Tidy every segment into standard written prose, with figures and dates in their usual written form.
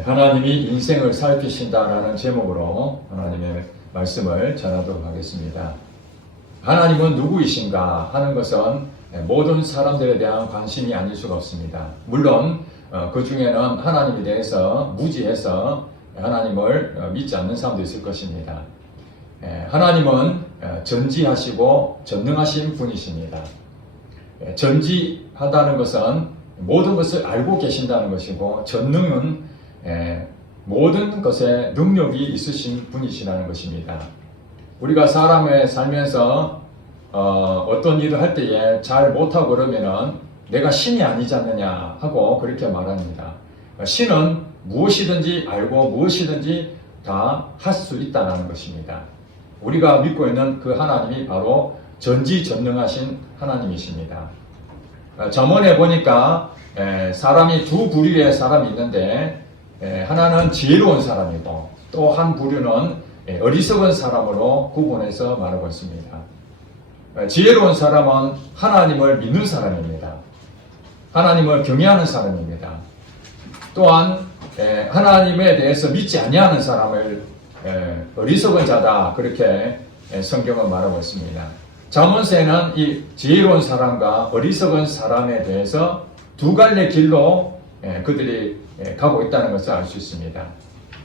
하나님이 인생을 살피신다라는 제목으로 하나님의 말씀을 전하도록 하겠습니다. 하나님은 누구이신가 하는 것은 모든 사람들에 대한 관심이 아닐 수가 없습니다. 물론 그 중에는 하나님에 대해서 무지해서 하나님을 믿지 않는 사람도 있을 것입니다. 하나님은 전지하시고 전능하신 분이십니다. 전지하다는 것은 모든 것을 알고 계신다는 것이고, 전능은 모든 것에 능력이 있으신 분이시라는 것입니다. 우리가 사람의 살면서 어떤 일을 할 때에 잘 못하고 그러면은 내가 신이 아니지 않느냐 하고 그렇게 말합니다. 신은 무엇이든지 알고 무엇이든지 다 할 수 있다는 것입니다. 우리가 믿고 있는 그 하나님이 바로 전지전능하신 하나님이십니다. 잠언에 보니까 사람이 두 부류의 사람이 있는데, 하나는 지혜로운 사람이고 또 한 부류는 어리석은 사람으로 구분해서 말하고 있습니다. 지혜로운 사람은 하나님을 믿는 사람입니다. 하나님을 경외하는 사람입니다. 또한 하나님에 대해서 믿지 아니하는 사람을 어리석은 자다, 그렇게 성경은 말하고 있습니다. 잠언서에는 이 지혜로운 사람과 어리석은 사람에 대해서 두 갈래 길로 그들이 가고 있다는 것을 알 수 있습니다.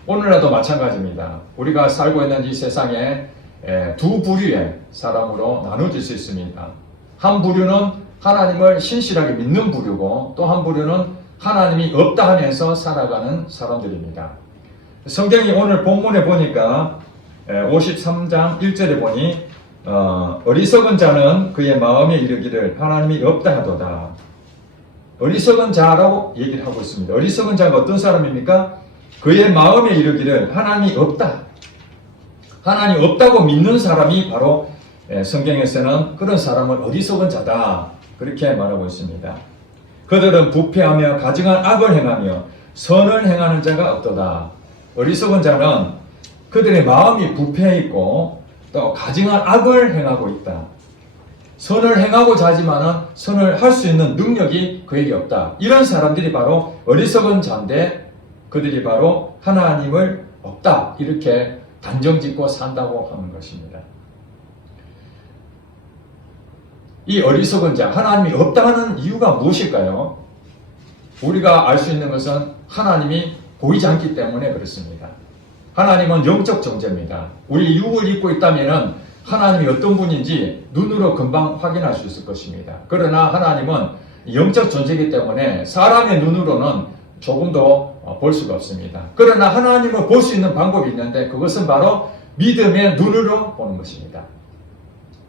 오늘날도 마찬가지입니다. 우리가 살고 있는 이 세상에 두 부류의 사람으로 나눠질 수 있습니다. 한 부류는 하나님을 신실하게 믿는 부류고, 또 한 부류는 하나님이 없다 하면서 살아가는 사람들입니다. 성경이 오늘 본문에 보니까 53장 1절에 보니 어리석은 자는 그의 마음에 이르기를 하나님이 없다 하도다. 어리석은 자라고 얘기를 하고 있습니다. 어리석은 자가 어떤 사람입니까? 그의 마음에 이르기를 하나님이 없다. 하나님 없다고 믿는 사람이 바로 성경에서는 그런 사람을 어리석은 자다, 그렇게 말하고 있습니다. 그들은 부패하며 가증한 악을 행하며 선을 행하는 자가 없도다. 어리석은 자는 그들의 마음이 부패해 있고 또 가증한 악을 행하고 있다. 선을 행하고자 하지만은 선을 할 수 있는 능력이 그에게 없다. 이런 사람들이 바로 어리석은 자인데, 그들이 바로 하나님을 없다, 이렇게 단정짓고 산다고 하는 것입니다. 이 어리석은 자, 하나님이 없다 하는 이유가 무엇일까요? 우리가 알 수 있는 것은 하나님이 보이지 않기 때문에 그렇습니다. 하나님은 영적 존재입니다. 우리 육을 입고 있다면은 하나님이 어떤 분인지 눈으로 금방 확인할 수 있을 것입니다. 그러나 하나님은 영적 존재이기 때문에 사람의 눈으로는 조금도 볼 수가 없습니다. 그러나 하나님을 볼 수 있는 방법이 있는데, 그것은 바로 믿음의 눈으로 보는 것입니다.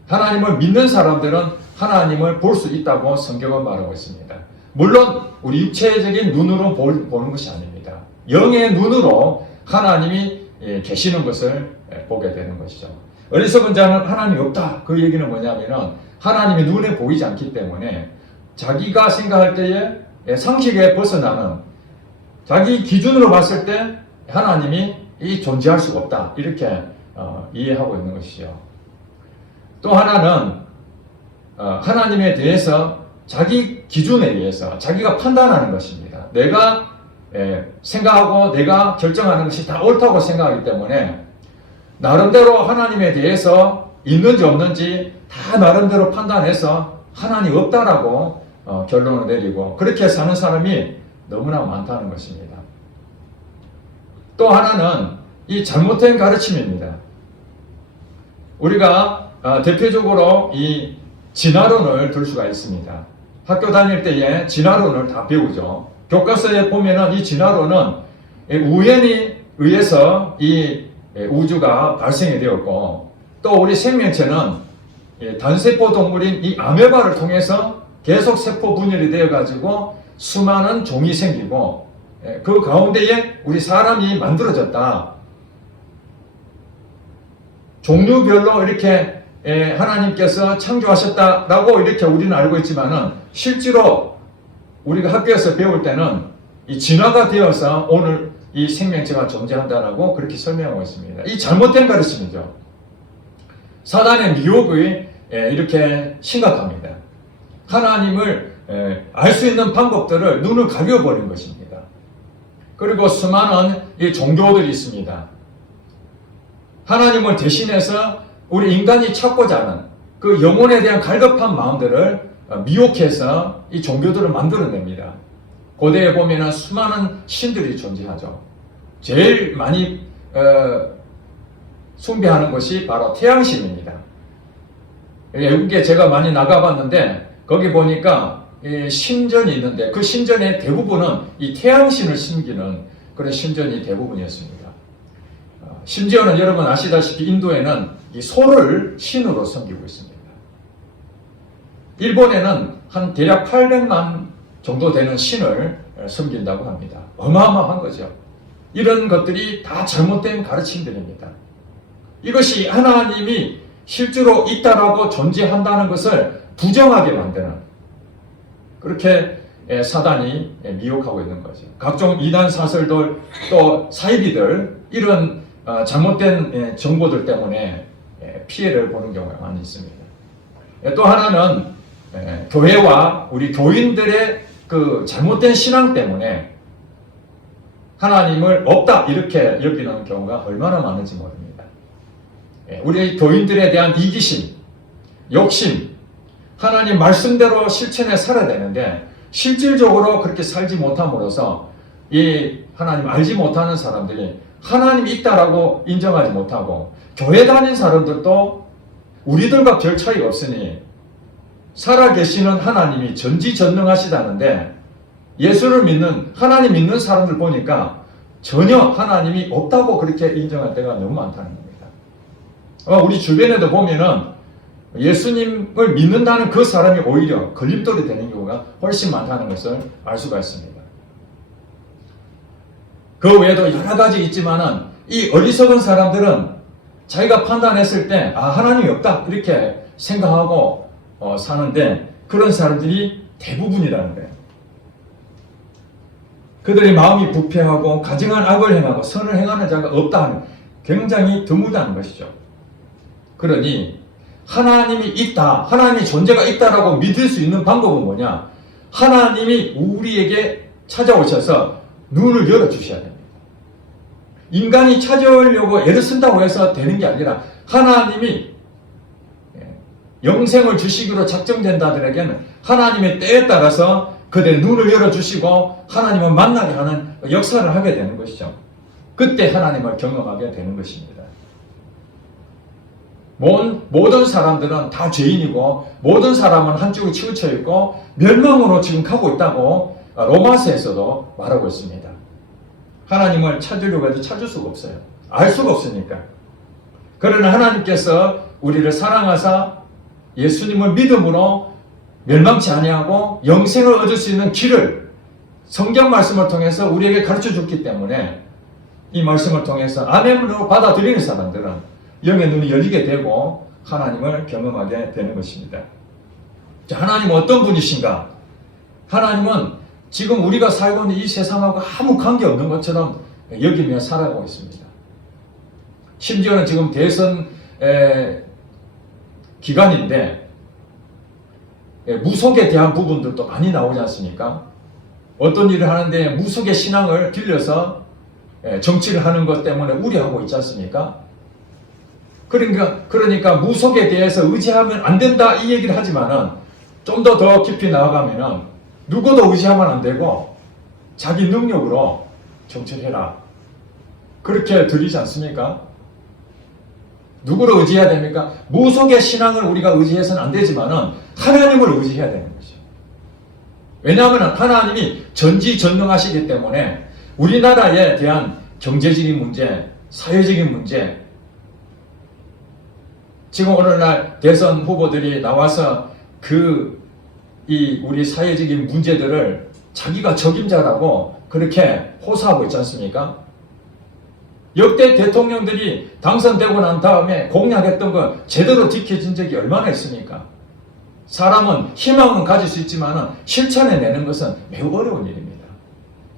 하나님을 믿는 사람들은 하나님을 볼 수 있다고 성경은 말하고 있습니다. 물론 우리 육체적인 눈으로 보는 것이 아닙니다. 영의 눈으로 하나님이 계시는 것을 보게 되는 것이죠. 어리석은 자는 하나님이 없다, 그 얘기는 뭐냐면은 하나님이 눈에 보이지 않기 때문에 자기가 생각할 때에 상식에 벗어나는, 자기 기준으로 봤을 때 하나님이 존재할 수가 없다, 이렇게 이해하고 있는 것이죠. 또 하나는 하나님에 대해서 자기 기준에 의해서 자기가 판단하는 것입니다. 내가 생각하고 내가 결정하는 것이 다 옳다고 생각하기 때문에 나름대로 하나님에 대해서 있는지 없는지 다 나름대로 판단해서 하나님 없다라고 결론을 내리고, 그렇게 사는 사람이 너무나 많다는 것입니다. 또 하나는 이 잘못된 가르침입니다. 우리가 대표적으로 이 진화론을 들 수가 있습니다. 학교 다닐 때에 진화론을 다 배우죠. 교과서에 보면은 이 진화론은 우연히 의해서 이 우주가 발생이 되었고, 또 우리 생명체는 단세포 동물인 이 아메바를 통해서 계속 세포 분열이 되어 가지고 수많은 종이 생기고, 그 가운데에 우리 사람이 만들어졌다. 종류별로 이렇게 하나님께서 창조하셨다라고 이렇게 우리는 알고 있지만은, 실제로 우리가 학교에서 배울 때는 이 진화가 되어서 오늘 이 생명체가 존재한다라고 그렇게 설명하고 있습니다. 이 잘못된 가르침이죠. 사단의 미혹이 이렇게 심각합니다. 하나님을 알 수 있는 방법들을 눈을 가려버린 것입니다. 그리고 수많은 이 종교들이 있습니다. 하나님을 대신해서 우리 인간이 찾고자 하는 그 영혼에 대한 갈급한 마음들을 미혹해서 이 종교들을 만들어냅니다. 고대에 보면은 수많은 신들이 존재하죠. 제일 많이 숭배하는 것이 바로 태양신입니다. 외국에 제가 많이 나가봤는데 거기 보니까 신전이 있는데 그 신전의 대부분은 이 태양신을 섬기는 그런 신전이 대부분이었습니다. 심지어는 여러분 아시다시피 인도에는 이 소를 신으로 섬기고 있습니다. 일본에는 한 대략 800만 정도 되는 신을 섬긴다고 합니다. 어마어마한 거죠. 이런 것들이 다 잘못된 가르침들입니다. 이것이 하나님이 실제로 있다라고 존재한다는 것을 부정하게 만드는 그렇게 사단이 미혹하고 있는 거죠. 각종 이단 사설들 또 사이비들 이런 잘못된 정보들 때문에 피해를 보는 경우가 많이 있습니다. 또 하나는 교회와 우리 교인들의 그 잘못된 신앙 때문에 하나님을 없다 이렇게 여기는 경우가 얼마나 많은지 모릅니다. 우리 교인들에 대한 이기심, 욕심, 하나님 말씀대로 실천해 살아야 되는데 실질적으로 그렇게 살지 못함으로써 이 하나님 알지 못하는 사람들이 하나님이 있다라고 인정하지 못하고 교회 다닌 사람들도 우리들과 별 차이가 없으니 살아계시는 하나님이 전지전능하시다는데 예수를 믿는 하나님 믿는 사람들 보니까 전혀 하나님이 없다고 그렇게 인정할 때가 너무 많다는 겁니다. 우리 주변에도 보면은 예수님을 믿는다는 그 사람이 오히려 걸림돌이 되는 경우가 훨씬 많다는 것을 알 수가 있습니다. 그 외에도 여러 가지 있지만은 이 어리석은 사람들은 자기가 판단했을 때 하나님이 없다 이렇게 생각하고 사는데 그런 사람들이 대부분이라는 거예요. 그들의 마음이 부패하고 가증한 악을 행하고 선을 행하는 자가 없다 하는 굉장히 드물다는 것이죠. 그러니 하나님이 있다, 하나님의 존재가 있다라고 믿을 수 있는 방법은 뭐냐? 하나님이 우리에게 찾아오셔서 눈을 열어주셔야 됩니다. 인간이 찾아오려고 애를 쓴다고 해서 되는 게 아니라 하나님이 영생을 주시기로 작정된 자들에게는 하나님의 때에 따라서 그들의 눈을 열어주시고 하나님을 만나게 하는 역사를 하게 되는 것이죠. 그때 하나님을 경험하게 되는 것입니다. 모든 사람들은 다 죄인이고 모든 사람은 한쪽에 치우쳐 있고 멸망으로 지금 가고 있다고 로마서에서도 말하고 있습니다. 하나님을 찾으려고 해도 찾을 수가 없어요. 알 수가 없으니까. 그러나 하나님께서 우리를 사랑하사 예수님을 믿음으로 멸망치 아니하고 영생을 얻을 수 있는 길을 성경 말씀을 통해서 우리에게 가르쳐 줬기 때문에 이 말씀을 통해서 아멘으로 받아들이는 사람들은 영의 눈이 열리게 되고 하나님을 경험하게 되는 것입니다. 자, 하나님은 어떤 분이신가? 하나님은 지금 우리가 살고 있는 이 세상하고 아무 관계없는 것처럼 여기며 살아가고 있습니다. 심지어는 지금 대선 기간인데 무속에 대한 부분들도 많이 나오지 않습니까? 어떤 일을 하는데 무속의 신앙을 빌려서 정치를 하는 것 때문에 우려하고 있지 않습니까? 그러니까 무속에 대해서 의지하면 안 된다 이 얘기를 하지만은 좀 더 깊이 나아가면은 누구도 의지하면 안 되고 자기 능력으로 정치해라 그렇게 들리지 않습니까? 누구를 의지해야 됩니까? 무속의 신앙을 우리가 의지해서는 안 되지만은 하나님을 의지해야 되는 거죠. 왜냐하면 하나님이 전지전능하시기 때문에 우리나라에 대한 경제적인 문제, 사회적인 문제, 지금 오늘날 대선 후보들이 나와서 우리 사회적인 문제들을 자기가 적임자라고 그렇게 호소하고 있지 않습니까? 역대 대통령들이 당선되고 난 다음에 공약했던 거 제대로 지켜진 적이 얼마나 있습니까? 사람은 희망은 가질 수 있지만 실천해내는 것은 매우 어려운 일입니다.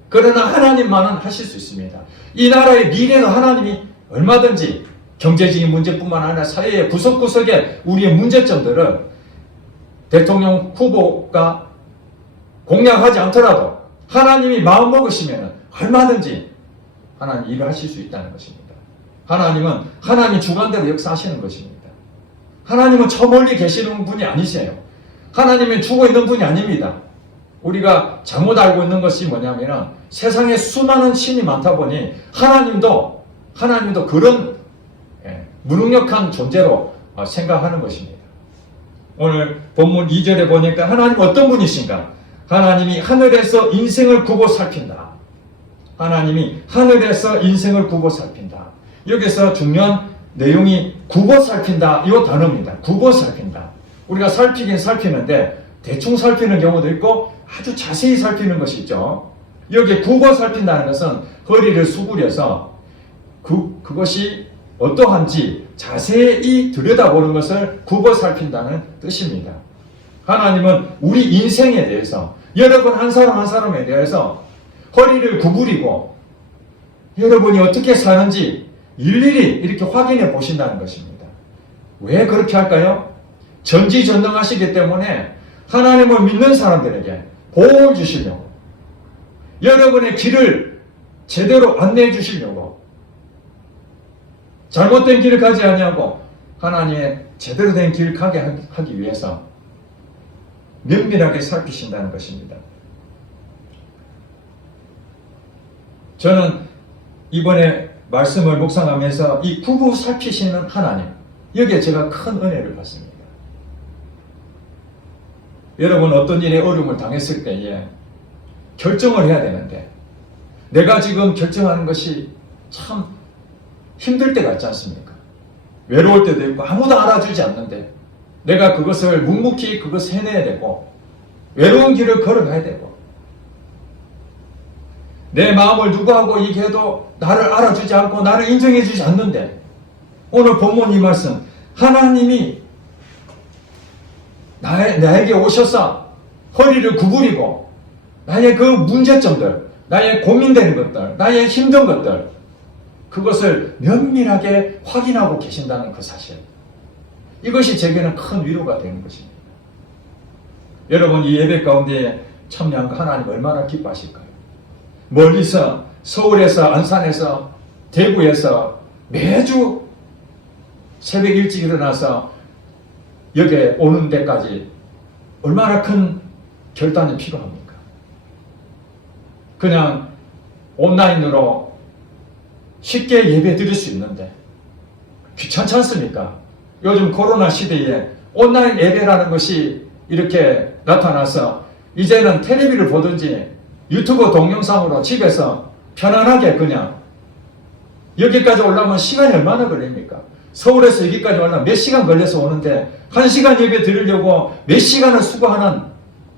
그러나 하나님만은 하실 수 있습니다. 이 나라의 미래는 하나님이 얼마든지 경제적인 문제뿐만 아니라 사회의 구석구석에 우리의 문제점들을 대통령 후보가 공략하지 않더라도 하나님이 마음 먹으시면 얼마든지 하나님 일을 하실 수 있다는 것입니다. 하나님은 하나님이 주관대로 역사하시는 것입니다. 하나님은 저 멀리 계시는 분이 아니세요. 하나님은 죽어 있는 분이 아닙니다. 우리가 잘못 알고 있는 것이 뭐냐면 세상에 수많은 신이 많다 보니 하나님도 그런 무능력한 존재로 생각하는 것입니다. 오늘 본문 2절에 보니까 하나님 어떤 분이신가? 하나님이 하늘에서 인생을 구고 살핀다. 하나님이 하늘에서 인생을 구고 살핀다. 여기서 중요한 내용이 구고 살핀다. 이 단어입니다. 구고 살핀다. 우리가 살피긴 살피는데 대충 살피는 경우도 있고 아주 자세히 살피는 것이 있죠. 여기에 구고 살핀다는 것은 허리를 수그려서 그것이 어떠한지 자세히 들여다보는 것을 구고 살핀다는 뜻입니다. 하나님은 우리 인생에 대해서 여러분 한 사람 한 사람에 대해서 허리를 구부리고 여러분이 어떻게 사는지 일일이 이렇게 확인해 보신다는 것입니다. 왜 그렇게 할까요? 전지전능하시기 때문에 하나님을 믿는 사람들에게 보호를 주시려고, 여러분의 길을 제대로 안내해 주시려고, 잘못된 길을 가지 아니하고 하나님의 제대로 된 길을 가게 하기 위해서 면밀하게 살피신다는 것입니다. 저는 이번에 말씀을 묵상하면서 이 구부 살피시는 하나님, 여기에 제가 큰 은혜를 받습니다. 여러분 어떤 일에 어려움을 당했을 때에 결정을 해야 되는데 내가 지금 결정하는 것이 참 힘들 때가 있지 않습니까? 외로울 때도 있고 아무도 알아주지 않는데 내가 그것을 묵묵히 그것을 해내야 되고 외로운 길을 걸어가야 되고 내 마음을 누구하고 얘기해도 나를 알아주지 않고 나를 인정해 주지 않는데 오늘 본문 이 말씀, 하나님이 나에게 오셔서 허리를 구부리고 나의 그 문제점들, 나의 고민되는 것들, 나의 힘든 것들, 그것을 면밀하게 확인하고 계신다는 그 사실, 이것이 제게는 큰 위로가 되는 것입니다. 여러분 이 예배 가운데 참여한 거 하나님 얼마나 기뻐하실까요? 멀리서 서울에서, 안산에서, 대구에서 매주 새벽 일찍 일어나서 여기에 오는 데까지 얼마나 큰 결단이 필요합니까? 그냥 온라인으로 쉽게 예배 드릴 수 있는데 귀찮지 않습니까? 요즘 코로나 시대에 온라인 예배라는 것이 이렇게 나타나서 이제는 텔레비를 보든지 유튜브 동영상으로 집에서 편안하게 그냥 여기까지 올라오면 시간이 얼마나 걸립니까? 서울에서 여기까지 올라오면 몇 시간 걸려서 오는데 1시간 예배 드리려고 몇 시간을 수고하는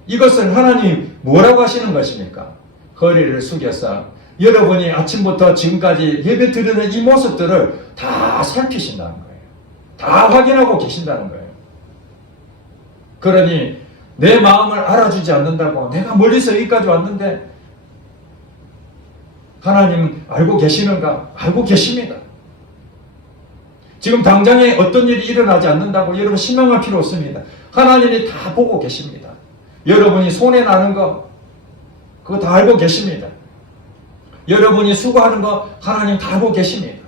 이것을 하나님 뭐라고 하시는 것입니까? 허리를 숙여서 여러분이 아침부터 지금까지 예배 드리는 이 모습들을 다 살피신다는 거예요. 다 확인하고 계신다는 거예요. 그러니 내 마음을 알아주지 않는다고 내가 멀리서 여기까지 왔는데 하나님 알고 계시는가? 알고 계십니다. 지금 당장에 어떤 일이 일어나지 않는다고 여러분 실망할 필요 없습니다. 하나님이 다 보고 계십니다. 여러분이 손해 나는 거 그거 다 알고 계십니다. 여러분이 수고하는 거 하나님 다 알고 계십니다.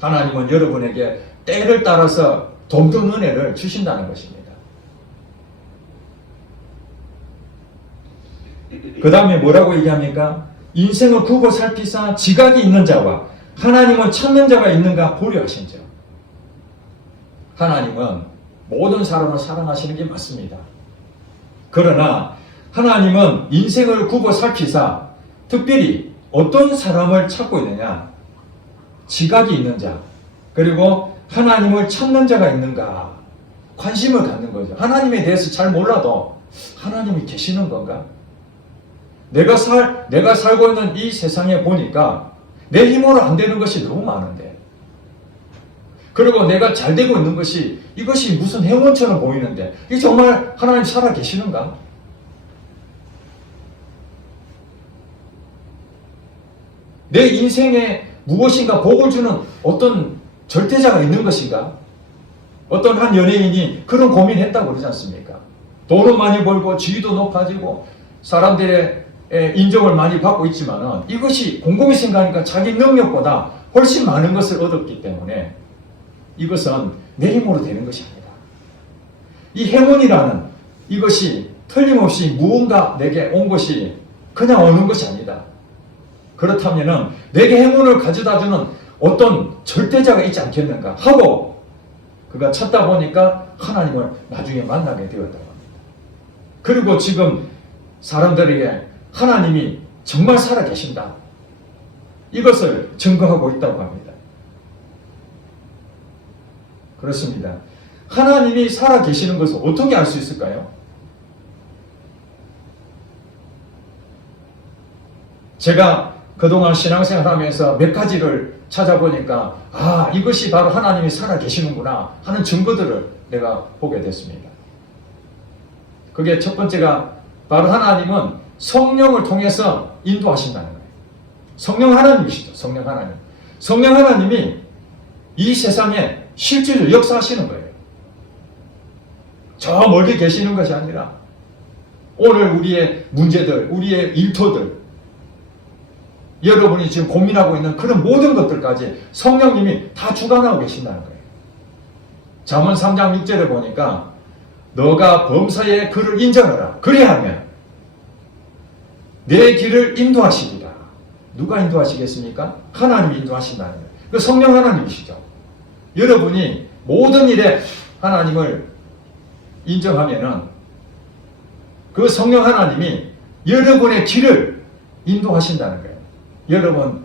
하나님은 여러분에게 때를 따라서 돕는 은혜를 주신다는 것입니다. 그 다음에 뭐라고 얘기합니까? 인생을 구고 살피사 지각이 있는 자와 하나님을 찾는 자가 있는가 보려 하신죠. 하나님은 모든 사람을 사랑하시는 게 맞습니다. 그러나 하나님은 인생을 구고 살피사 특별히 어떤 사람을 찾고 있느냐? 지각이 있는 자, 그리고 하나님을 찾는 자가 있는가 관심을 갖는 거죠. 하나님에 대해서 잘 몰라도 하나님이 계시는 건가? 내가 살고 있는 이 세상에 보니까 내 힘으로 안 되는 것이 너무 많은데, 그리고 내가 잘 되고 있는 것이 이것이 무슨 행운처럼 보이는데 이게 정말 하나님 살아 계시는가? 내 인생에 무엇인가 복을 주는 어떤 절대자가 있는 것인가? 어떤 한 연예인이 그런 고민했다고 그러지 않습니까? 돈은 많이 벌고 지위도 높아지고 사람들의 인정을 많이 받고 있지만은 이것이 곰곰이 생각하니까 자기 능력보다 훨씬 많은 것을 얻었기 때문에 이것은 내림으로 되는 것이 아니다. 이 행운이라는 이것이 틀림없이 무언가 내게 온 것이 그냥 오는 것이 아니다. 그렇다면은 내게 행운을 가져다주는 어떤 절대자가 있지 않겠는가 하고 그가 찾다 보니까 하나님을 나중에 만나게 되었다고 합니다. 그리고 지금 사람들에게 하나님이 정말 살아계신다. 이것을 증거하고 있다고 합니다. 그렇습니다. 하나님이 살아계시는 것을 어떻게 알 수 있을까요? 제가 그동안 신앙생활 하면서 몇 가지를 찾아보니까 이것이 바로 하나님이 살아계시는구나 하는 증거들을 내가 보게 됐습니다. 그게 첫 번째가 바로 하나님은 성령을 통해서 인도하신다는 거예요. 성령 하나님이시죠. 성령 하나님. 성령 하나님이 이 세상에 실제로 역사하시는 거예요. 저 멀리 계시는 것이 아니라 오늘 우리의 문제들, 우리의 일터들, 여러분이 지금 고민하고 있는 그런 모든 것들까지 성령님이 다 주관하고 계신다는 거예요. 잠언 3장 6절에 보니까 너가 범사에 그를 인정하라. 그리하면 내 길을 인도하시리라. 누가 인도하시겠습니까? 하나님이 인도하신다는 거예요. 그 성령 하나님이시죠. 여러분이 모든 일에 하나님을 인정하면은 그 성령 하나님이 여러분의 길을 인도하신다는 거예요. 여러분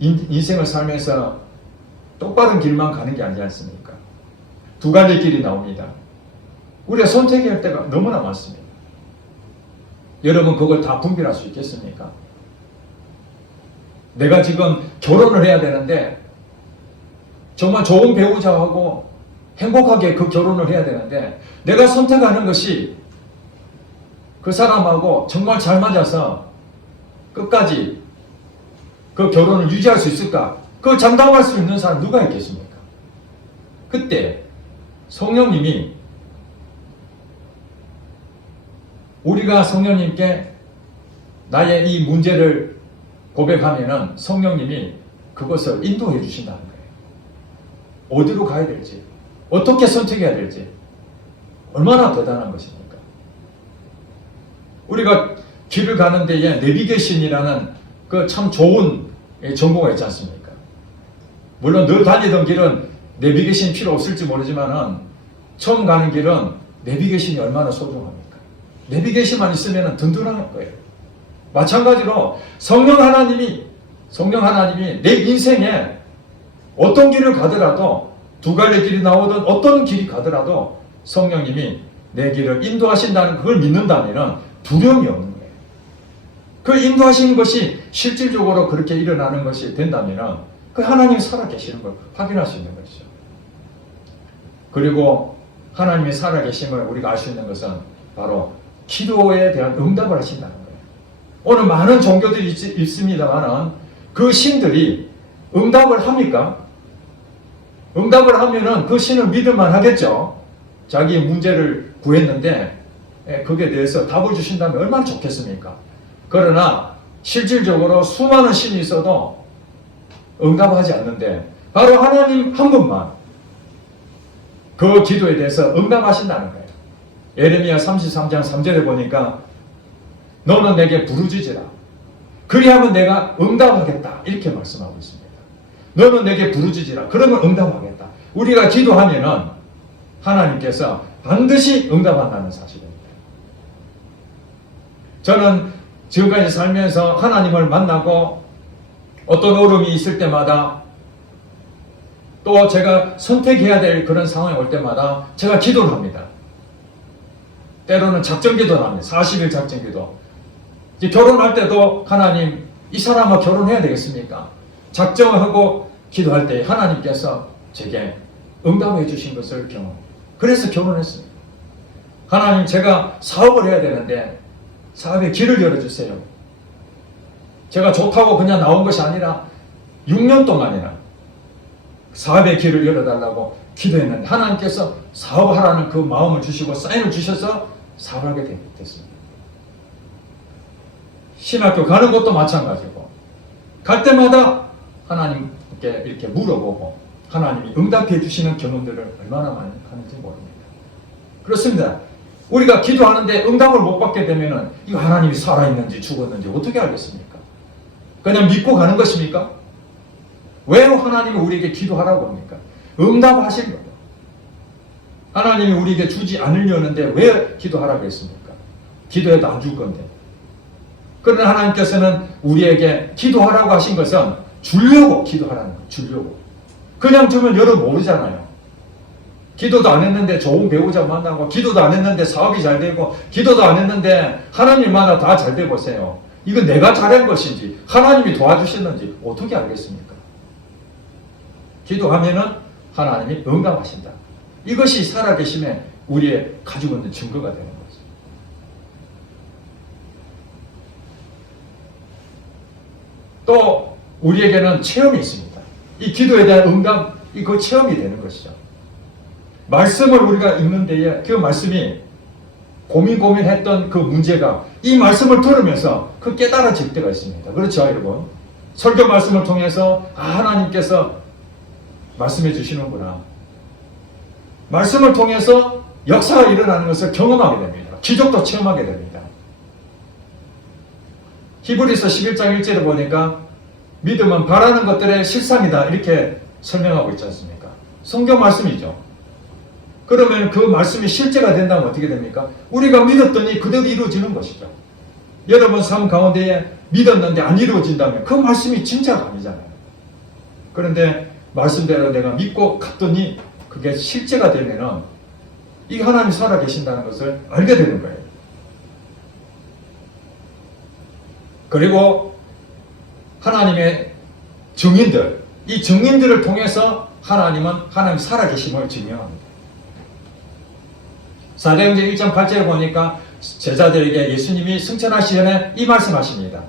인생을 살면서 똑바른 길만 가는 게 아니지 않습니까? 두 가지 길이 나옵니다. 우리가 선택해야 할 때가 너무나 많습니다. 여러분 그걸 다 분별할 수 있겠습니까? 내가 지금 결혼을 해야 되는데 정말 좋은 배우자하고 행복하게 그 결혼을 해야 되는데 내가 선택하는 것이 그 사람하고 정말 잘 맞아서 끝까지 그 결혼을 유지할 수 있을까? 그걸 장담할 수 있는 사람 누가 있겠습니까? 그때 성령님이 우리가 성령님께 나의 이 문제를 고백하면은 성령님이 그것을 인도해 주신다는 거예요. 어디로 가야 될지, 어떻게 선택해야 될지 얼마나 대단한 것입니까? 우리가 길을 가는 데에 내비게이션이라는 그 참 좋은 정보가 있지 않습니까? 물론 늘 다니던 길은 내비게이션 필요 없을지 모르지만은 처음 가는 길은 내비게이션이 얼마나 소중합니까? 내비게이션만 있으면 든든한 거예요. 마찬가지로 성령 하나님이 내 인생에 어떤 길을 가더라도 두 갈래 길이 나오든 어떤 길이 가더라도 성령님이 내 길을 인도하신다는 그걸 믿는다면 두려움이 없는 거예요. 그 인도하시는 것이 실질적으로 그렇게 일어나는 것이 된다면 그 하나님이 살아계시는 걸 확인할 수 있는 것이죠. 그리고 하나님이 살아계심을 우리가 알 수 있는 것은 바로 기도에 대한 응답을 하신다는 거예요. 오늘 많은 종교들이 있습니다만 그 신들이 응답을 합니까? 응답을 하면은 그 신을 믿을만 하겠죠. 자기 문제를 구했는데 그게 대해서 답을 주신다면 얼마나 좋겠습니까? 그러나 실질적으로 수많은 신이 있어도 응답하지 않는데 바로 하나님 한 분만 그 기도에 대해서 응답하신다는 거예요. 예레미야 33장 3절에 보니까 너는 내게 부르짖으라. 그리하면 내가 응답하겠다. 이렇게 말씀하고 있습니다. 너는 내게 부르짖으라. 그러면 응답하겠다. 우리가 기도하면은 하나님께서 반드시 응답한다는 사실입니다. 저는 지금까지 살면서 하나님을 만나고 어떤 어려움이 있을 때마다 또 제가 선택해야 될 그런 상황이 올 때마다 제가 기도를 합니다. 때로는 작전기도를 합니다. 40일 작전기도. 이제 결혼할 때도 하나님 이 사람과 결혼해야 되겠습니까? 작정을 하고 기도할 때 하나님께서 제게 응답해 주신 것을 경험합니다. 그래서 결혼했습니다. 하나님 제가 사업을 해야 되는데 사업의 길을 열어주세요. 제가 좋다고 그냥 나온 것이 아니라 6년 동안이나 사업의 길을 열어달라고 기도했는데 하나님께서 사업하라는 그 마음을 주시고 사인을 주셔서 사업을 하게 됐습니다. 신학교 가는 것도 마찬가지고 갈 때마다 하나님께 이렇게 물어보고 하나님이 응답해 주시는 경험들을 얼마나 많이 하는지 모릅니다. 그렇습니다. 우리가 기도하는데 응답을 못 받게 되면은 이거 하나님이 살아있는지 죽었는지 어떻게 알겠습니까? 그냥 믿고 가는 것입니까? 왜 하나님이 우리에게 기도하라고 합니까? 응답하실 거예요. 하나님이 우리에게 주지 않으려는데 왜 기도하라고 했습니까? 기도해도 안 줄 건데. 그러나 하나님께서는 우리에게 기도하라고 하신 것은 주려고 기도하라는 거예요. 주려고. 그냥 주면 여러분 모르잖아요. 기도도 안 했는데 좋은 배우자 만나고 기도도 안 했는데 사업이 잘 되고 기도도 안 했는데 하나님 만나 다 잘 돼 보세요. 이거 내가 잘한 것인지 하나님이 도와주셨는지 어떻게 알겠습니까? 기도하면은 하나님이 응답하신다. 이것이 살아계심에 우리의 가지고 있는 증거가 되는 거죠. 또 우리에게는 체험이 있습니다. 이 기도에 대한 응답, 그 체험이 되는 것이죠. 말씀을 우리가 읽는 데에 그 말씀이 고민했던 그 문제가 이 말씀을 들으면서 그 깨달아질 때가 있습니다. 그렇죠, 여러분? 설교 말씀을 통해서 하나님께서 말씀해 주시는구나. 말씀을 통해서 역사가 일어나는 것을 경험하게 됩니다. 기적도 체험하게 됩니다. 히브리서 11장 1절에 보니까 믿음은 바라는 것들의 실상이다 이렇게 설명하고 있지 않습니까? 성경 말씀이죠. 그러면 그 말씀이 실제가 된다면 어떻게 됩니까? 우리가 믿었더니 그대로 이루어지는 것이죠. 여러분 삶 가운데에 믿었는데 안 이루어진다면 그 말씀이 진짜가 아니잖아요. 그런데 말씀대로 내가 믿고 갔더니 그게 실제가 되면은 이 하나님이 살아계신다는 것을 알게 되는 거예요. 그리고 하나님의 증인들, 이 증인들을 통해서 하나님은 하나님 살아계심을 증명합니다. 사도행전 1장 8절에 보니까 제자들에게 예수님이 승천하시기 전에 이 말씀하십니다.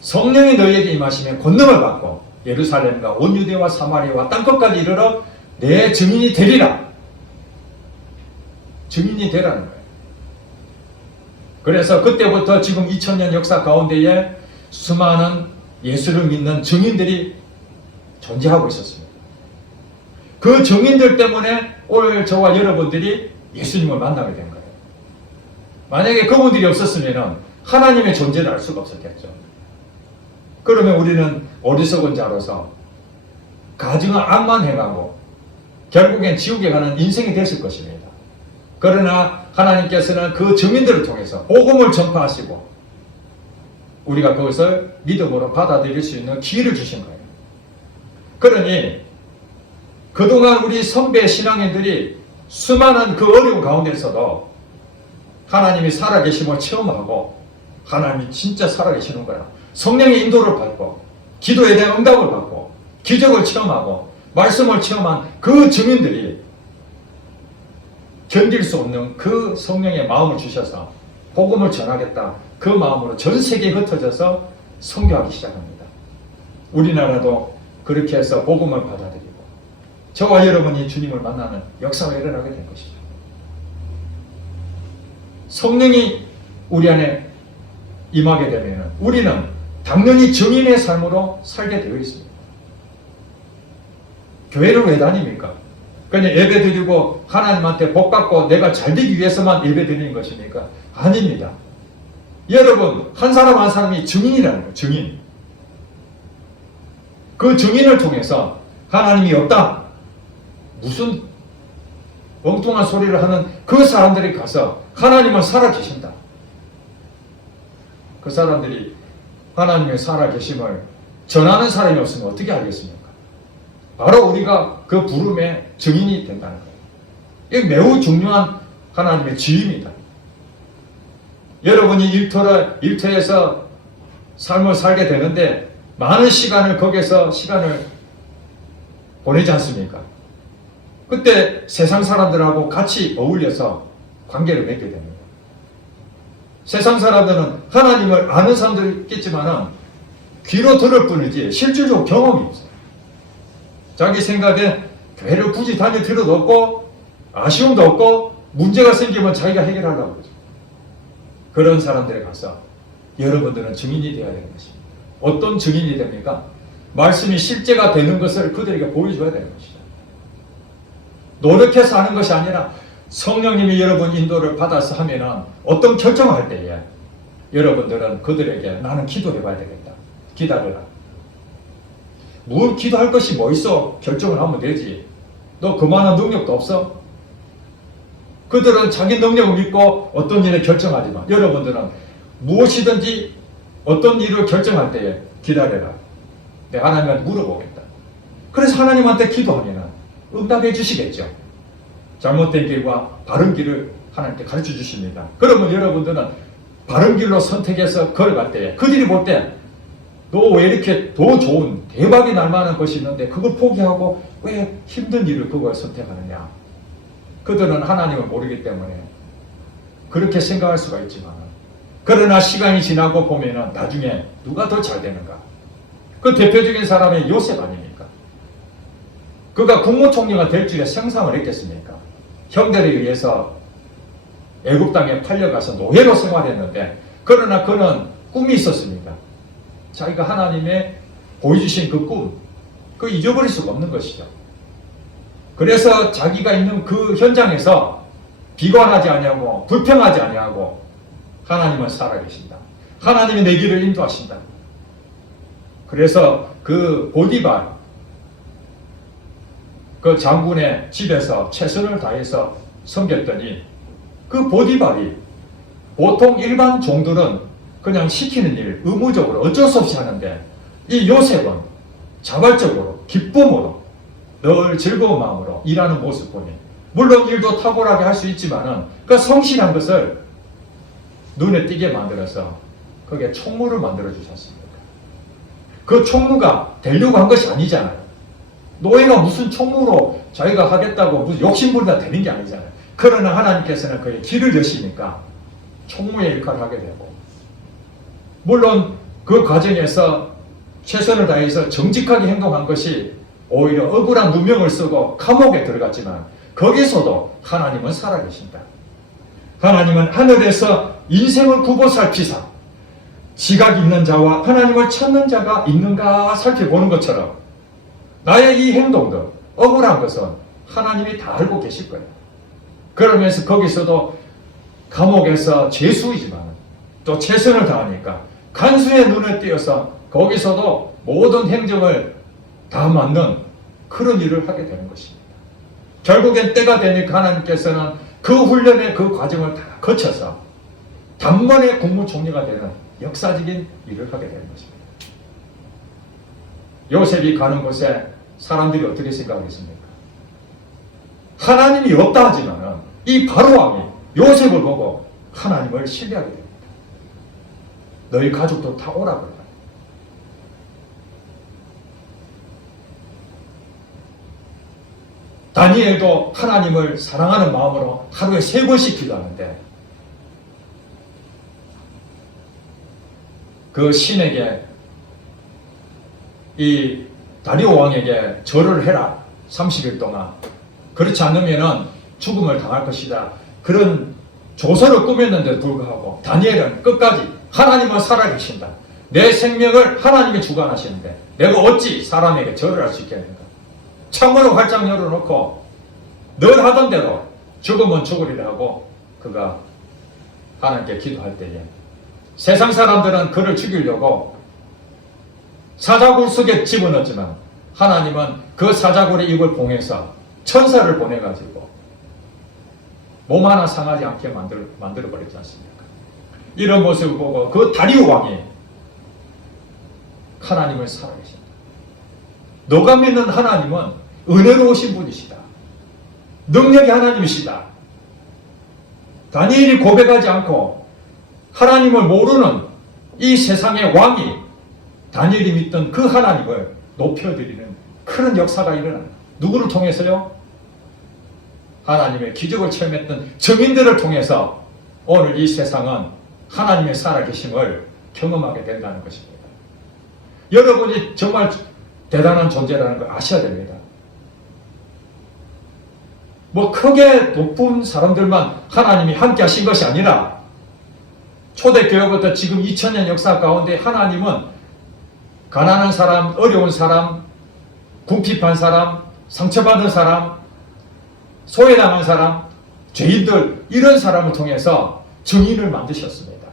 성령이 너희에게 임하시면 권능을 받고 예루살렘과 온 유대와 사마리아와 땅끝까지 이르러 내 증인이 되리라. 증인이 되라는 거예요. 그래서 그때부터 지금 2000년 역사 가운데에 수많은 예수를 믿는 증인들이 존재하고 있었습니다. 그 증인들 때문에 오늘 저와 여러분들이 예수님을 만나게 된 거예요. 만약에 그분들이 없었으면 하나님의 존재를 알 수가 없었겠죠. 그러면 우리는 어리석은 자로서 가증한 악만 해가고 결국엔 지옥에 가는 인생이 됐을 것입니다. 그러나 하나님께서는 그 증인들을 통해서 복음을 전파하시고 우리가 그것을 믿음으로 받아들일 수 있는 기회를 주신 거예요. 그러니 그동안 우리 선배 신앙인들이 수많은 그 어려운 가운데서도 하나님이 살아계심을 체험하고 하나님이 진짜 살아계시는 거야. 성령의 인도를 받고 기도에 대한 응답을 받고 기적을 체험하고 말씀을 체험한 그 증인들이 견딜 수 없는 그 성령의 마음을 주셔서 복음을 전하겠다. 그 마음으로 전 세계에 흩어져서 선교하기 시작합니다. 우리나라도 그렇게 해서 복음을 받아들이고 저와 여러분이 주님을 만나는 역사가 일어나게 된 것이죠. 성령이 우리 안에 임하게 되면 우리는 당연히 증인의 삶으로 살게 되어 있습니다. 교회를 왜 다닙니까? 그냥 예배 드리고 하나님한테 복 받고 내가 잘 되기 위해서만 예배 드리는 것입니까? 아닙니다. 여러분 한 사람 한 사람이 증인이라는 거예요. 증인. 그 증인을 통해서 하나님이 없다. 무슨 엉뚱한 소리를 하는 그 사람들이 가서 하나님은 살아계신다. 그 사람들이 하나님의 살아계심을 전하는 사람이 없으면 어떻게 알겠습니까? 바로 우리가 그 부름의 증인이 된다는 거예요. 이게 매우 중요한 하나님의 지휘입니다. 여러분이 일터에서 삶을 살게 되는데 많은 시간을 거기에서 시간을 보내지 않습니까? 그때 세상 사람들하고 같이 어울려서 관계를 맺게 됩니다. 세상 사람들은 하나님을 아는 사람들이 있겠지만 귀로 들을 뿐이지 실질적으로 경험이 없어요. 자기 생각에 교회를 굳이 다닐 필요도 없고 아쉬움도 없고 문제가 생기면 자기가 해결하려고 그러죠. 그런 사람들에 가서 여러분들은 증인이 되어야 되는 것입니다. 어떤 증인이 됩니까? 말씀이 실제가 되는 것을 그들에게 보여줘야 되는 것이죠. 노력해서 하는 것이 아니라 성령님이 여러분 인도를 받아서 하면은 어떤 결정을 할 때에 여러분들은 그들에게 나는 기도해 봐야 되겠다. 기다려라. 뭘 기도할 것이 뭐 있어? 결정을 하면 되지. 너 그만한 능력도 없어? 그들은 자기 능력을 믿고 어떤 일을 결정하지만 여러분들은 무엇이든지 어떤 일을 결정할 때에 기다려라. 내가 하나님한테 물어보겠다. 그래서 하나님한테 기도하면 응답해 주시겠죠. 잘못된 길과 바른 길을 하나님께 가르쳐 주십니다. 그러면 여러분들은 바른 길로 선택해서 걸어갈 때에 그들이 볼 때 너 왜 이렇게 더 좋은 대박이 날 만한 것이 있는데 그걸 포기하고 왜 힘든 일을 그걸 선택하느냐. 그들은 하나님을 모르기 때문에 그렇게 생각할 수가 있지만 그러나 시간이 지나고 보면은 나중에 누가 더 잘 되는가. 그 대표적인 사람이 요셉 아닙니까? 그가 국무총리가 될 줄에 상상을 했겠습니까? 형들에 의해서 애굽 땅에 팔려가서 노예로 생활했는데 그러나 그는 꿈이 있었습니다. 자기가 하나님의 보여주신 그 꿈, 그 잊어버릴 수가 없는 것이죠. 그래서 자기가 있는 그 현장에서 비관하지 아니하고 불평하지 아니하고 하나님은 살아계신다. 하나님이 내 길을 인도하신다. 그래서 그 보디발 그 장군의 집에서 최선을 다해서 섬겼더니 그 보디발이 보통 일반 종들은 그냥 시키는 일 의무적으로 어쩔 수 없이 하는데 이 요셉은 자발적으로 기쁨으로 늘 즐거운 마음으로 일하는 모습 보니 물론 일도 탁월하게 할 수 있지만은 그 성실한 것을 눈에 띄게 만들어서 거기에 총무를 만들어 주지 않습니까? 그 총무가 되려고 한 것이 아니잖아요. 노예가 무슨 총무로 자기가 하겠다고 무슨 욕심부리다 되는 게 아니잖아요. 그러나 하나님께서는 그의 길을 여시니까 총무의 역할을 하게 되고 물론 그 과정에서 최선을 다해서 정직하게 행동한 것이 오히려 억울한 누명을 쓰고 감옥에 들어갔지만 거기서도 하나님은 살아계신다. 하나님은 하늘에서 인생을 굽어 살피사 지각 있는 자와 하나님을 찾는 자가 있는가 살펴보는 것처럼 나의 이 행동도 억울한 것은 하나님이 다 알고 계실 거예요. 그러면서 거기서도 감옥에서 죄수이지만 또 최선을 다하니까 간수의 눈에 띄어서 거기서도 모든 행정을 다 맡는 그런 일을 하게 되는 것입니다. 결국엔 때가 되니까 하나님께서는 그 훈련의 그 과정을 다 거쳐서 단번에 국무총리가 되는 역사적인 일을 하게 되는 것입니다. 요셉이 가는 곳에 사람들이 어떻게 생각하겠습니까? 하나님이 없다 하지만은 이 바로왕이 요셉을 보고 하나님을 신뢰하게 됩니다. 너희 가족도 다 오라 그러다. 다니엘도 하나님을 사랑하는 마음으로 하루에 3번씩 기도하는데 그 신에게 이 다리오 왕에게 절을 해라. 30일 동안. 그렇지 않으면 죽음을 당할 것이다. 그런 조서를 꾸몄는데도 불구하고 다니엘은 끝까지 하나님은 살아계신다. 내 생명을 하나님이 주관하시는데 내가 어찌 사람에게 절을 할 수 있겠는가. 창문을 활짝 열어놓고 늘 하던 대로 죽으면 죽으리라 하고 그가 하나님께 기도할 때에 세상 사람들은 그를 죽이려고 사자굴 속에 집어넣었지만 하나님은 그 사자굴의 입을 봉해서 천사를 보내가지고 몸 하나 상하지 않게 만들어버렸지 않습니까? 이런 모습을 보고 그 다리오 왕이 하나님을 살아계신다. 너가 믿는 하나님은 은혜로우신 분이시다. 능력이 하나님이시다. 다니엘이 고백하지 않고 하나님을 모르는 이 세상의 왕이 다니엘이 믿던 그 하나님을 높여드리는 그런 역사가 일어납니다. 누구를 통해서요? 하나님의 기적을 체험했던 증인들을 통해서 오늘 이 세상은 하나님의 살아계심을 경험하게 된다는 것입니다. 여러분이 정말 대단한 존재라는 걸 아셔야 됩니다. 뭐 크게 높은 사람들만 하나님이 함께 하신 것이 아니라 초대교회부터 지금 2000년 역사 가운데 하나님은 가난한 사람, 어려운 사람, 궁핍한 사람, 상처받은 사람, 소외당한 사람, 죄인들, 이런 사람을 통해서 증인을 만드셨습니다.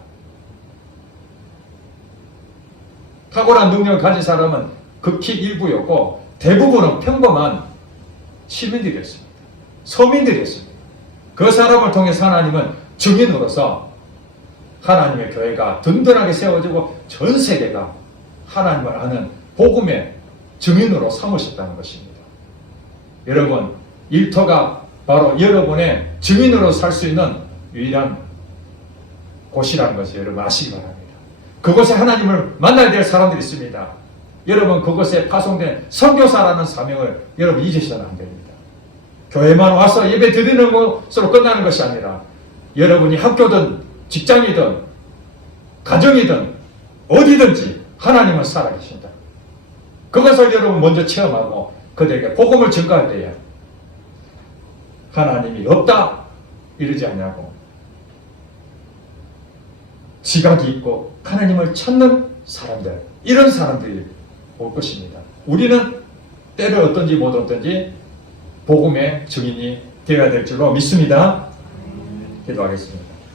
탁월한 능력을 가진 사람은 극히 일부였고 대부분은 평범한 시민들이었습니다. 서민들이었습니다. 그 사람을 통해서 하나님은 증인으로서 하나님의 교회가 든든하게 세워지고 전 세계가 하나님을 아는 복음의 증인으로 삼으셨다는 것입니다. 여러분, 일터가 바로 여러분의 증인으로 살 수 있는 유일한 곳이라는 것을 여러분 아시기 바랍니다. 그곳에 하나님을 만나야 될 사람들이 있습니다. 여러분, 그곳에 파송된 선교사라는 사명을 여러분 잊으셔서는 안 됩니다. 교회만 와서 예배 드리는 것으로 끝나는 것이 아니라 여러분이 학교든 직장이든 가정이든 어디든지 하나님은 살아계신다. 그것을 여러분 먼저 체험하고 그들에게 복음을 전가할 때에 하나님이 없다 이러지 않냐고 지각이 있고 하나님을 찾는 사람들, 이런 사람들이 올 것입니다. 우리는 때를 어떤지 못 어떤지 복음의 증인이 되어야 될 줄로 믿습니다. 기도하겠습니다.